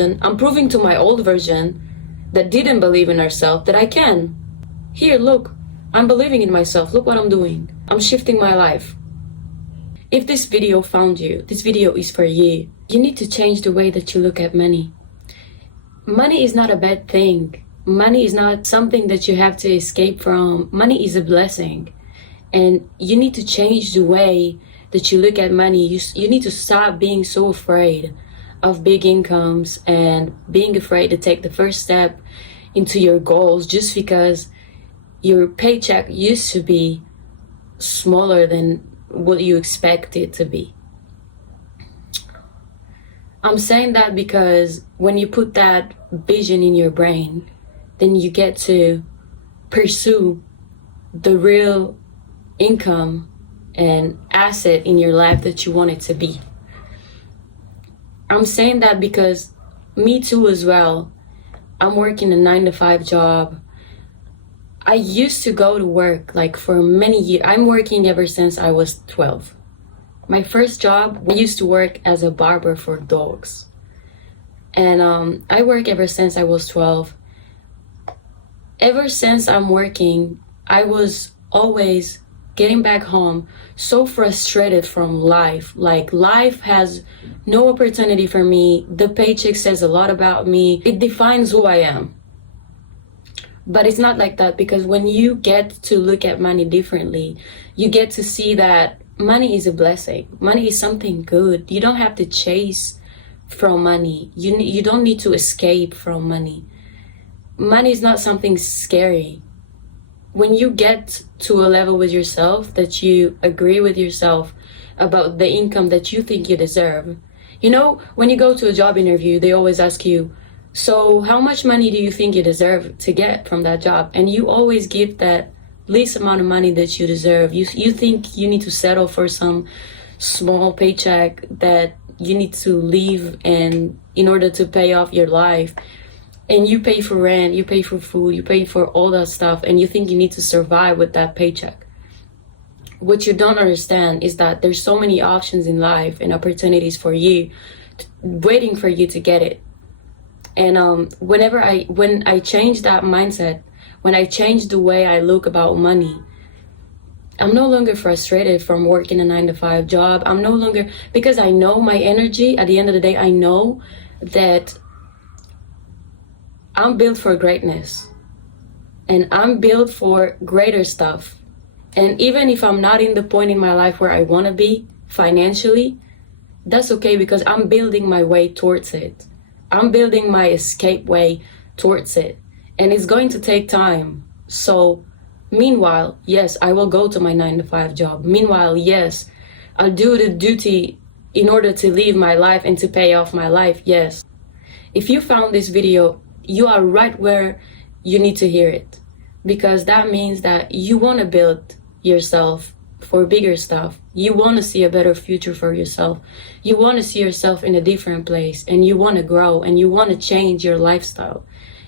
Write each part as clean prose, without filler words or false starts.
I'm proving to my old version that didn't believe in herself that I can. Here, look, I'm believing in myself. Look what I'm doing. I'm shifting my life. If this video found you, this video is for you. You need to change the way that you look at money. Money is not a bad thing. Money is not something that you have to escape from. Money is a blessing. And you need to change the way that you look at money. You need to stop being so afraid of big incomes and being afraid to take the first step into your goals just because your paycheck used to be smaller than what you expect it to be. I'm saying that because when you put that vision in your brain, then you get to pursue the real income and asset in your life that you want it to be. I'm saying that because me too as well. I'm working a 9-to-5 job. I used to go to work like for many years. I'm working ever since I was 12. My first job, I used to work as a barber for dogs. And I work ever since I was 12. Ever since I'm working, I was always getting back home so frustrated from life. Like life has no opportunity for me. The paycheck says a lot about me. It defines who I am. But it's not like that, because when you get to look at money differently, you get to see that money is a blessing. Money is something good. You don't have to chase from money. You don't need to escape from money. Money is not something scary. When you get to a level with yourself that you agree with yourself about the income that you think you deserve. You know, when you go to a job interview, they always ask you, so how much money do you think you deserve to get from that job? And you always give that least amount of money that you deserve. You think you need to settle for some small paycheck that you need to leave and in order to pay off your life. And you pay for rent, you pay for food, you pay for all that stuff, and you think you need to survive with that paycheck. What you don't understand is that there's so many options in life and opportunities for you, waiting for you to get it. And when I changed that mindset, when I changed the way I look about money, I'm no longer frustrated from working a 9-to-5 job. I'm no longer, because I know my energy, at the end of the day, I know that I'm built for greatness and I'm built for greater stuff. And even if I'm not in the point in my life where I want to be financially, that's okay, because I'm building my way towards it. I'm building my escape way towards it. And it's going to take time. So meanwhile, yes, I will go to my 9-to-5 job. Meanwhile, yes, I'll do the duty in order to live my life and to pay off my life, yes. If you found this video, you are right where you need to hear it, because that means that you want to build yourself for bigger stuff. You want to see a better future for yourself. You want to see yourself in a different place, and you want to grow, and you want to change your lifestyle.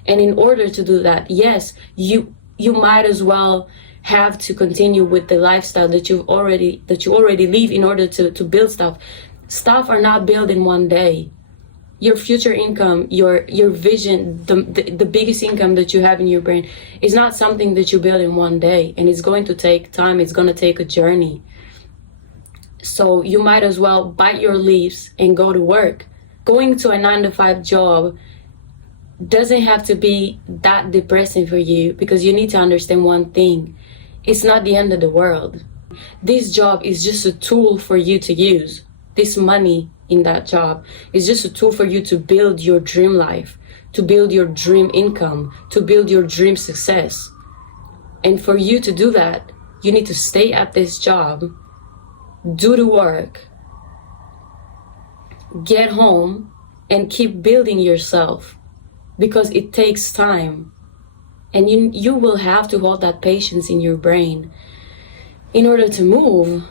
And in order to do that, yes, you might as well have to continue with the lifestyle that you already live in order to build stuff. Stuff are not built in one day. Your future income, your vision, the biggest income that you have in your brain is not something that you build in one day, and it's going to take time. It's going to take a journey. So you might as well bite your leaves and go to work. Going to a 9-to-5 job doesn't have to be that depressing for you, because you need to understand one thing. It's not the end of the world. This job is just a tool for you to use. This money in that job is just a tool for you to build your dream life, to build your dream income, to build your dream success. And for you to do that, you need to stay at this job, do the work, get home, and keep building yourself, because it takes time. And you will have to hold that patience in your brain in order to move,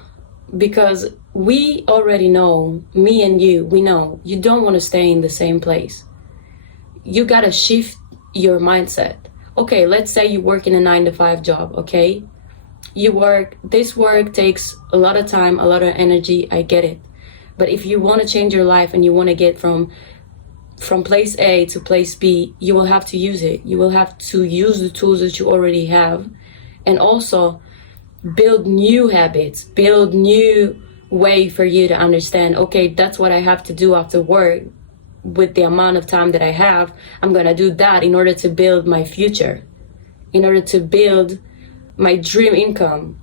because we already know, me and you, we know you don't want to stay in the same place. You got to shift your mindset. Okay, let's say you work in a 9-to-5 job, okay? This work takes a lot of time, a lot of energy, I get it. But if you want to change your life and you want to get from from place A to place B, you will have to use it. You will have to use the tools that you already have, and also build new habits, build new way for you to understand, okay, that's what I have to do after work with the amount of time that I have. I'm gonna do that in order to build my future, in order to build my dream income,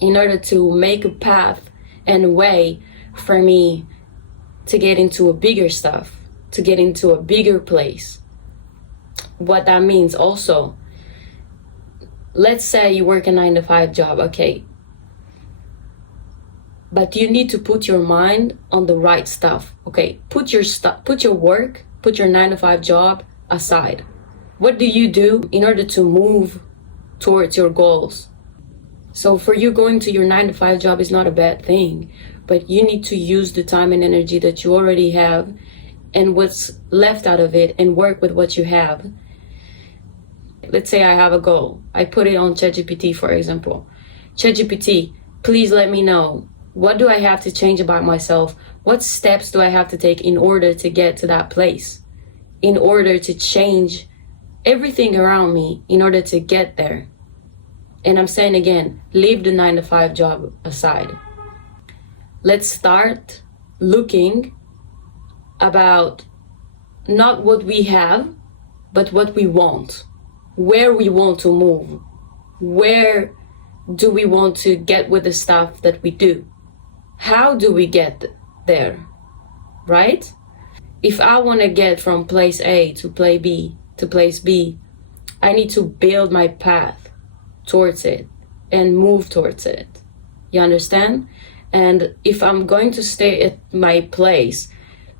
in order to make a path and a way for me to get into a bigger stuff, to get into a bigger place. What that means also, let's say you work a 9-to-5 job, okay, but you need to put your mind on the right stuff. Okay, put your work, put your 9-to-5 job aside. What do you do in order to move towards your goals? So for you, going to your 9-to-5 job is not a bad thing, but you need to use the time and energy that you already have and what's left out of it and work with what you have. Let's say I have a goal. I put it on ChatGPT, for example. ChatGPT, please let me know, what do I have to change about myself? What steps do I have to take in order to get to that place? In order to change everything around me, in order to get there. And I'm saying again, leave the 9-to-5 job aside. Let's start looking about not what we have, but what we want. Where we want to move. Where do we want to get with the stuff that we do? How do we get there, right? If I want to get from place A to place B, I need to build my path towards it and move towards it. You understand? And if I'm going to stay at my place,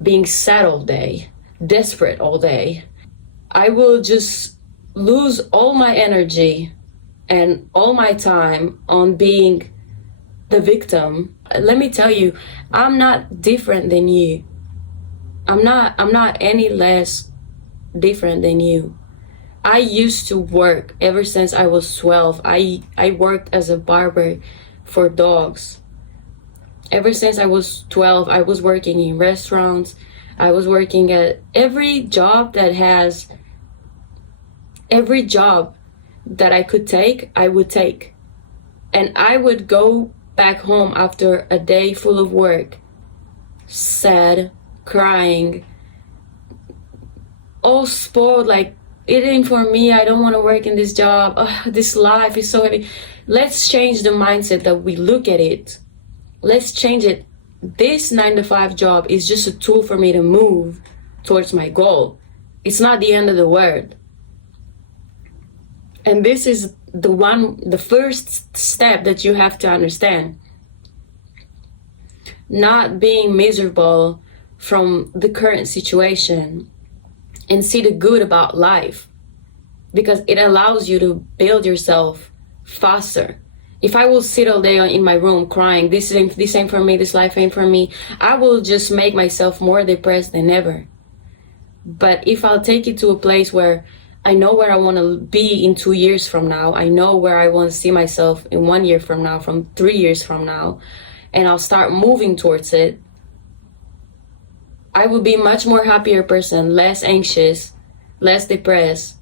being sad all day, desperate all day, I will just lose all my energy and all my time on being the victim. Let me tell you, I'm not different than you. I'm not any less different than you. I used to work ever since I was 12. I worked as a barber for dogs. Ever since I was 12, I was working in restaurants. I was working at every job that I could take, I would take. And I would go back home after a day full of work, sad, crying, all spoiled, like, it ain't for me, I don't want to work in this job, this life is so heavy. Let's change the mindset that we look at it. Let's change it. This 9-to-5 job is just a tool for me to move towards my goal. It's not the end of the world. And this is the first step that you have to understand. Not being miserable from the current situation and see the good about life, because it allows you to build yourself faster. If I will sit all day in my room crying, this ain't for me, this life ain't for me, I will just make myself more depressed than ever. But if I'll take it to a place where I know where I want to be in 2 years from now, I know where I want to see myself in 1 year from now, from 3 years from now, and I'll start moving towards it, I will be a much more happier person, less anxious, less depressed,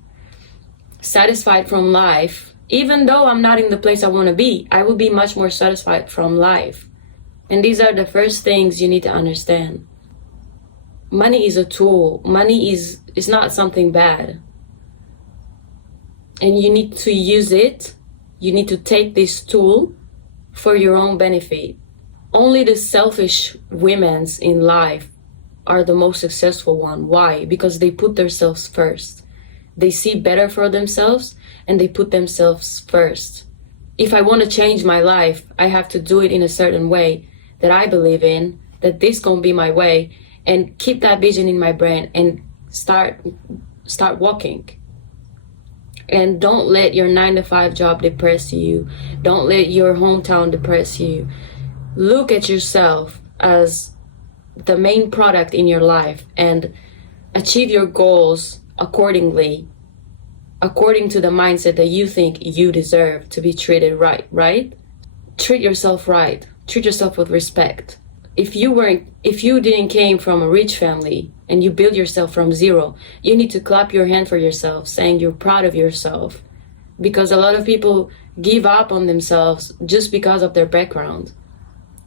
satisfied from life. Even though I'm not in the place I want to be, I will be much more satisfied from life. And these are the first things you need to understand. Money is a tool. Money is not something bad. And you need to use it. You need to take this tool for your own benefit. Only the selfish women in life are the most successful one. Why? Because they put themselves first. They see better for themselves and they put themselves first. If I want to change my life, I have to do it in a certain way that I believe in, that this gonna be my way, and keep that vision in my brain and start walking. And don't let your 9-to-5 job depress you. Don't let your hometown depress you. Look at yourself as the main product in your life and achieve your goals accordingly, according to the mindset that you think you deserve to be treated right? Treat yourself right. Treat yourself with respect. if you didn't came from a rich family and you build yourself from zero, you need to clap your hand for yourself, saying you're proud of yourself. Because a lot of people give up on themselves just because of their background.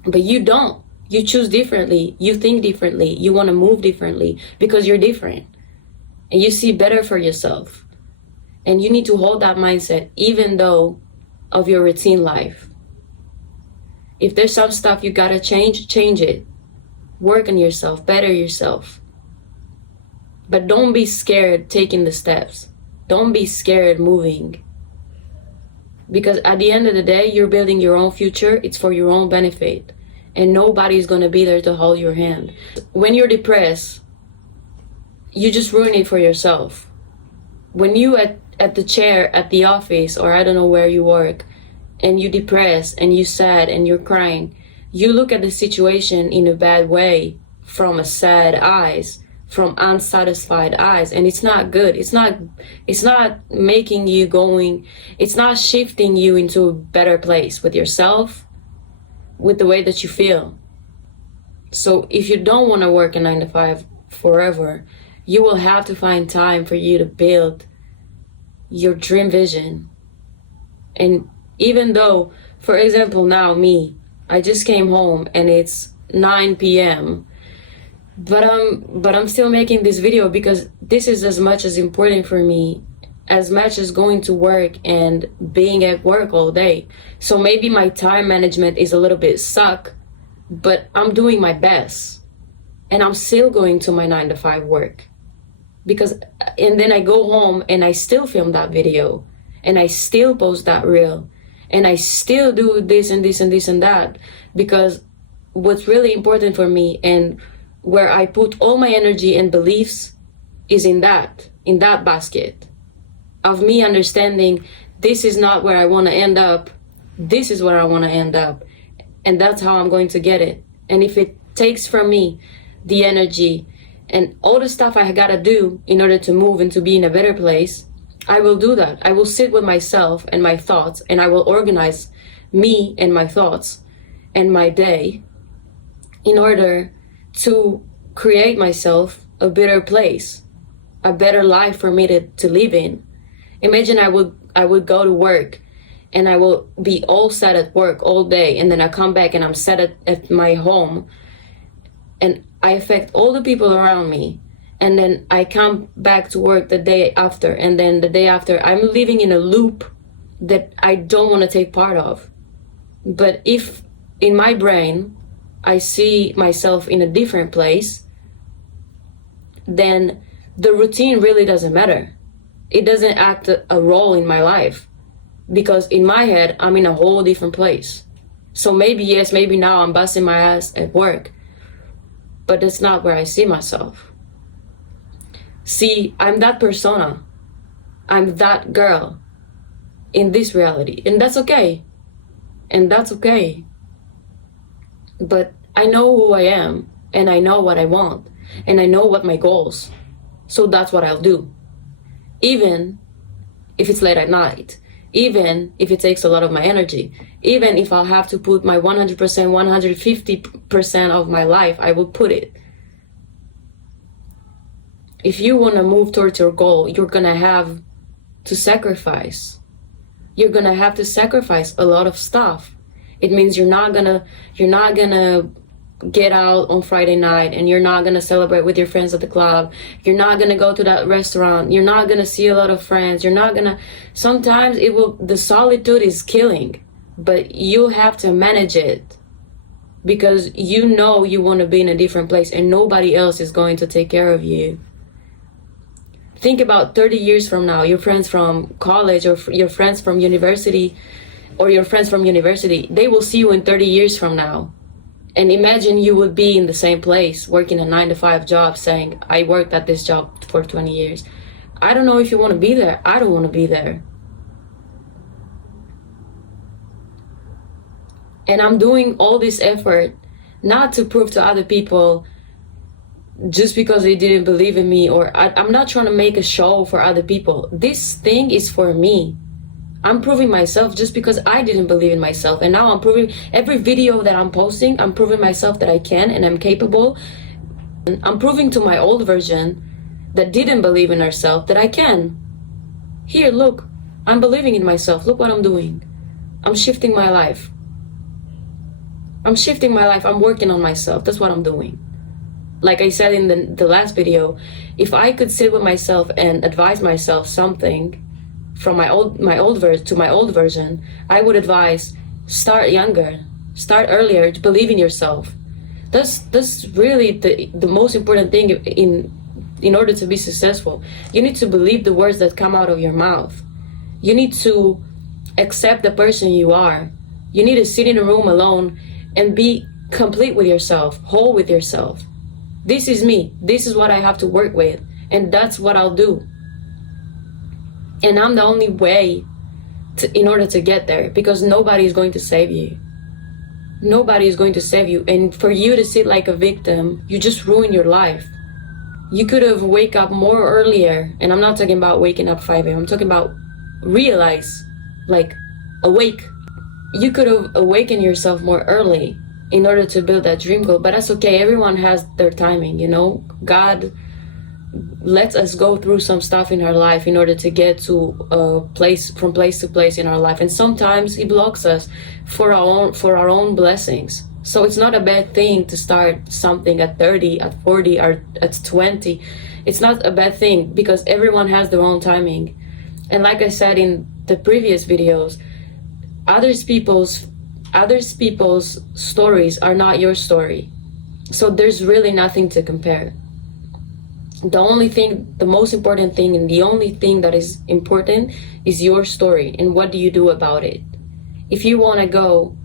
But you don't. You choose differently. You think differently. You want to move differently because you're different. And you see better for yourself. And you need to hold that mindset even though of your routine life. If there's some stuff you gotta change, change it. Work on yourself, better yourself. But don't be scared taking the steps. Don't be scared moving. Because at the end of the day, you're building your own future. It's for your own benefit. And nobody's gonna be there to hold your hand. When you're depressed, you just ruin it for yourself. When you at the chair at the office, or I don't know where you work, and you depressed and you sad and you're crying, you look at the situation in a bad way, from a sad eyes, from unsatisfied eyes, and it's not good. It's not making you going, it's not shifting you into a better place with yourself, with the way that you feel. So if you don't want to work a 9 to 5 forever, you will have to find time for you to build your dream vision. And even though, for example, now me, I just came home and it's 9 p.m. But I'm still making this video because this is as much as important for me as much as going to work and being at work all day. So maybe my time management is a little bit suck, but I'm doing my best. And I'm still going to my 9 to 5 work. And then I go home and I still film that video. And I still post that reel. And I still do this and this and this and that, because what's really important for me and where I put all my energy and beliefs is in that basket of me understanding this is not where I want to end up. This is where I want to end up. And that's how I'm going to get it. And if it takes from me the energy and all the stuff I gotta do in order to move and to be in a better place, I will do that. I will sit with myself and my thoughts, and I will organize me and my thoughts and my day in order to create myself a better place, a better life for me to live in. Imagine I would go to work and I will be all set at work all day, and then I come back and I'm set at my home and I affect all the people around me. And then I come back to work the day after, and then the day after, I'm living in a loop that I don't want to take part of. But if in my brain, I see myself in a different place, then the routine really doesn't matter. It doesn't act a role in my life, because in my head, I'm in a whole different place. So maybe yes, maybe now I'm busting my ass at work, but that's not where I see myself. See, I'm that persona. I'm that girl in this reality. And that's okay. And that's okay. But I know who I am, and I know what I want, and I know what my goals. So that's what I'll do. Even if it's late at night, even if it takes a lot of my energy, even if I'll have to put my 100%, 150% of my life, I will put it. If you want to move towards your goal, you're going to have to sacrifice. You're going to have to sacrifice a lot of stuff. It means you're not going to get out on Friday night, and you're not going to celebrate with your friends at the club. You're not going to go to that restaurant. You're not going to see a lot of friends. You're not going to, sometimes the solitude is killing, but you have to manage it, because you know you want to be in a different place and nobody else is going to take care of you. Think about 30 years from now, your friends from college or your friends from university, they will see you in 30 years from now. And imagine you would be in the same place, working a 9 to 5 job, saying, I worked at this job for 20 years. I don't know if you want to be there. I don't want to be there. And I'm doing all this effort not to prove to other people just because they didn't believe in me, or I'm not trying to make a show for other people. This thing is for me. I'm proving myself just because I didn't believe in myself. And now I'm proving, every video that I'm posting, I'm proving myself that I can and I'm capable. And I'm proving to my old version that didn't believe in herself that I can. Here, look, I'm believing in myself. Look what I'm doing. I'm shifting my life. I'm shifting my life. I'm working on myself. That's what I'm doing. Like I said in the last video, if I could sit with myself and advise myself something from my old version, I would advise, start younger, start earlier, to believe in yourself. That's really the most important thing in order to be successful. You need to believe the words that come out of your mouth. You need to accept the person you are. You need to sit in a room alone and be complete with yourself, whole with yourself. This is me. This is what I have to work with, and that's what I'll do. And I'm the only way in order to get there, because nobody is going to save you. Nobody is going to save you. And for you to sit like a victim, you just ruin your life. You could have wake up more earlier, and I'm not talking about waking up 5 a.m. I'm talking about realize, like awake. You could have awakened yourself more early in order to build that dream goal, but that's okay. Everyone has their timing, you know. God lets us go through some stuff in our life in order to get to a place, from place to place in our life, and sometimes He blocks us for our own blessings. So it's not a bad thing to start something at 30, at 40, or at 20. It's not a bad thing, because everyone has their own timing. And like I said in the previous videos, others people's stories are not your story. So there's really nothing to compare. The most important thing, and the only thing that is important, is your story and what do you do about it. If you want to go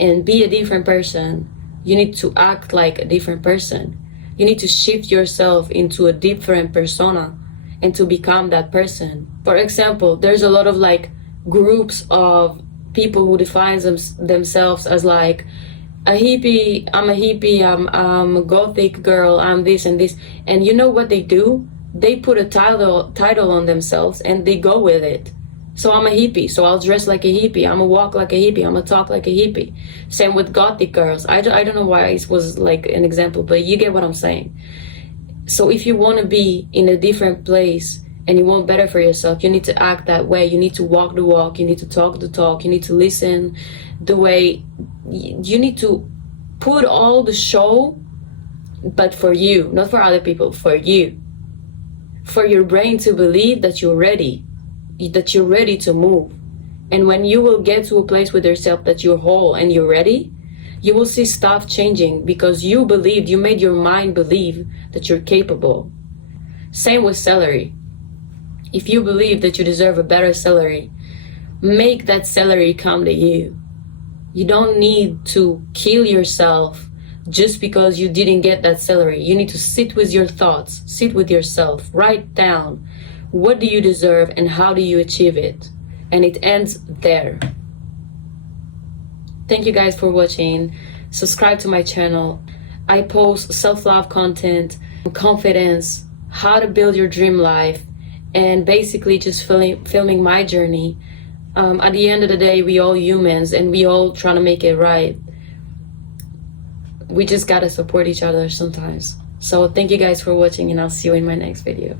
and be a different person, you need to act like a different person. You need to shift yourself into a different persona and to become that person. For example, there's a lot of like groups of people who define themselves as like I'm a hippie, I'm a gothic girl, I'm this and this. And you know what they do? They put a title on themselves and they go with it. So I'm a hippie, so I'll dress like a hippie, I'm a walk like a hippie, I'm a talk like a hippie. Same with gothic girls. I don't know why it was like an example, but you get what I'm saying. So if you want to be in a different place and you want better for yourself, you need to act that way. You need to walk the walk, you need to talk the talk, you need to listen the way, you need to put all the show, but for you, not for other people, for you. For your brain to believe that you're ready to move. And when you will get to a place with yourself that you're whole and you're ready, you will see stuff changing, because you made your mind believe that you're capable. Same with salary. If you believe that you deserve a better salary, make that salary come to you. You don't need to kill yourself just because you didn't get that salary. You need to sit with your thoughts, sit with yourself, write down what do you deserve and how do you achieve it. And it ends there. Thank you guys for watching. Subscribe to my channel. I post self-love content, confidence, how to build your dream life, and basically just filming my journey. At the end of the day, we all humans and we all trying to make it right. We just gotta support each other sometimes. So thank you guys for watching, and I'll see you in my next video.